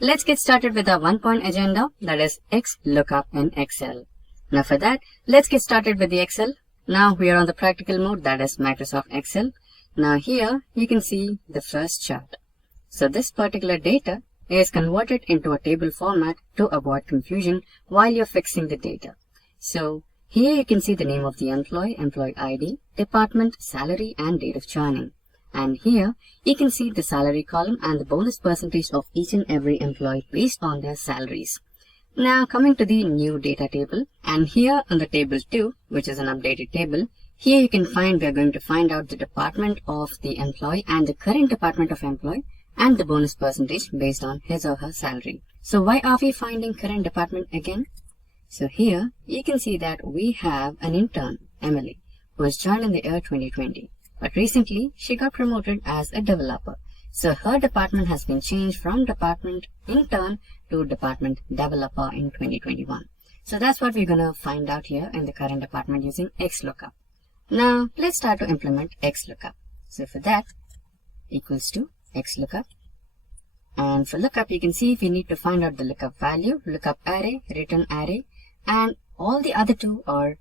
let's get started with our one-point agenda, that is XLookUp in Excel. Now for that, let's get started with the Excel. Now we are on the practical mode, that is Microsoft Excel. Now here you can see the first chart. So this particular data is converted into a table format to avoid confusion while you're fixing the data. So here you can see the name of the employee, employee ID, department, salary and date of joining. And here you can see the salary column and the bonus percentage of each and every employee based on their salaries. Now coming to the new data table, and here on the table 2, which is an updated table, here you can find we are going to find out the department of the employee and the current department of employee and the bonus percentage based on his or her salary. So why are we finding current department again? So here you can see that we have an intern, Emily, who was joined in the year 2020. But recently she got promoted as a developer. So her department has been changed from department intern to department developer in 2021. So that's what we're going to find out here in the current department using XLookUp. Now let's start to implement XLookUp. So for that, equals to XLookUp. And for lookup, you can see we need to find out the lookup value, lookup array, return array, and all the other two are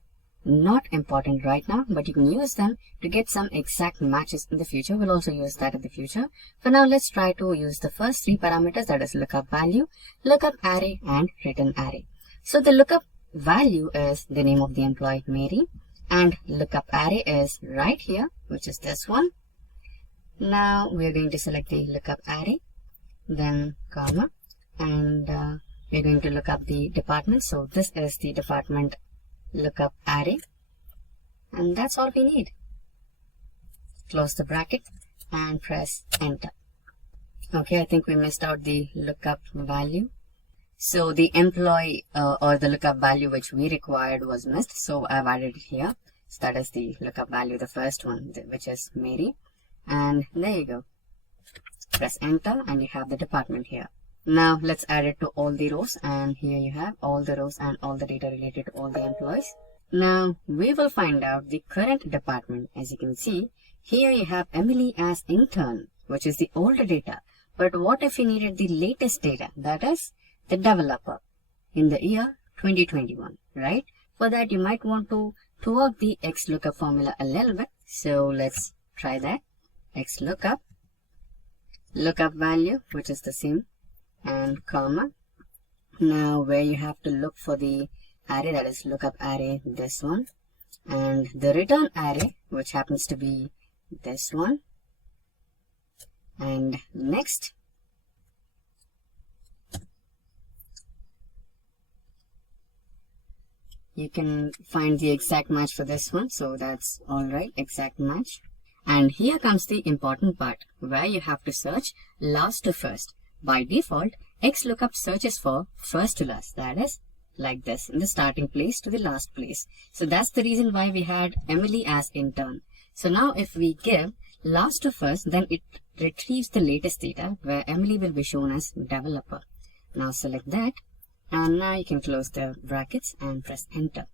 not important right now, but you can use them to get some exact matches in the future. We'll also use that in the future. For now, let's try to use the first three parameters, that is lookup value, lookup array, and return array. So the lookup value is the name of the employee, Mary, and lookup array is right here, which is this one. Now we're going to select the lookup array, then comma, and we're going to look up the department. So this is the department lookup array, and that's all we need. Close the bracket and press enter. Okay, I think we missed out the lookup value. So the employee or the lookup value which we required was missed, so I've added it here. So that is the lookup value, the first one, which is Mary, and there you go. Press enter and you have the department here. Now let's add it to all the rows, and here you have all the rows and all the data related to all the employees. Now we will find out the current department. As you can see, here you have Emily as intern, which is the older data. But what if we needed the latest data, that is the developer in the year 2021, right? For that you might want to work the XLookUp formula a little bit. So let's try that. XLookUp, lookup value, which is the same, and comma. Now where you have to look for the array, that is lookup array, this one, and the return array, which happens to be this one. And next, you can find the exact match for this one, so that's all right, exact match. And here comes the important part, where you have to search last to first. By default, XLookUp searches for first to last, that is like this, in the starting place to the last place. So that's the reason why we had Emily as intern. So now if we give last to first, then it retrieves the latest data where Emily will be shown as developer. Now select that, and now you can close the brackets and press enter.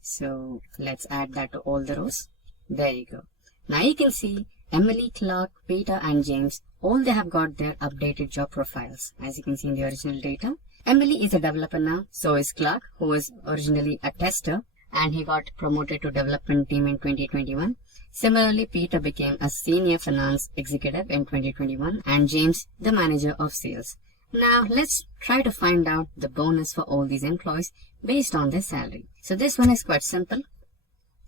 So let's add that to all the rows. There you go. Now you can see Emily, Clark, Peter and James, all they have got their updated job profiles. As you can see in the original data, Emily is a developer now, so is Clark, who was originally a tester, and he got promoted to development team in 2021. Similarly, Peter became a senior finance executive in 2021 and James the manager of sales. Now let's try to find out the bonus for all these employees based on their salary. So this one is quite simple.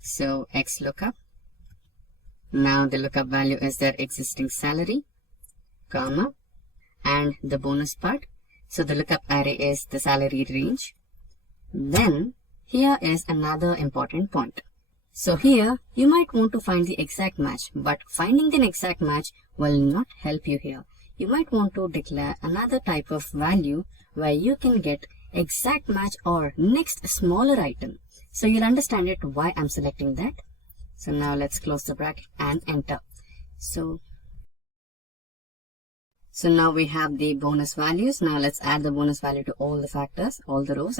So XLookUp. Now the lookup value is their existing salary, comma, and the bonus part. So the lookup array is the salary range. Then here is another important point. So here you might want to find the exact match, but finding the exact match will not help you here. You might want to declare another type of value where you can get exact match or next smaller item. So you'll understand it why I'm selecting that. So now let's close the bracket and enter. So now we have the bonus values. Now let's add the bonus value to all the factors, all the rows,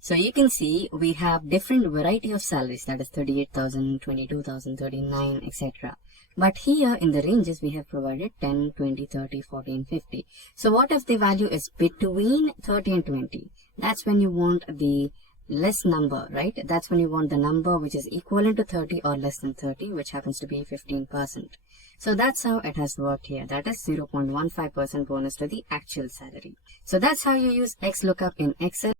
So you can see we have different variety of salaries, that is 38,000, 22,000, 39, etc. But here in the ranges, we have provided 10, 20, 30, 40, and 50. So what if the value is between 30 and 20? That's when you want the less number, right? That's when you want the number which is equivalent to 30 or less than 30, which happens to be 15%. So that's how it has worked here. That is 0.15% bonus to the actual salary. So that's how you use XLookUp in Excel.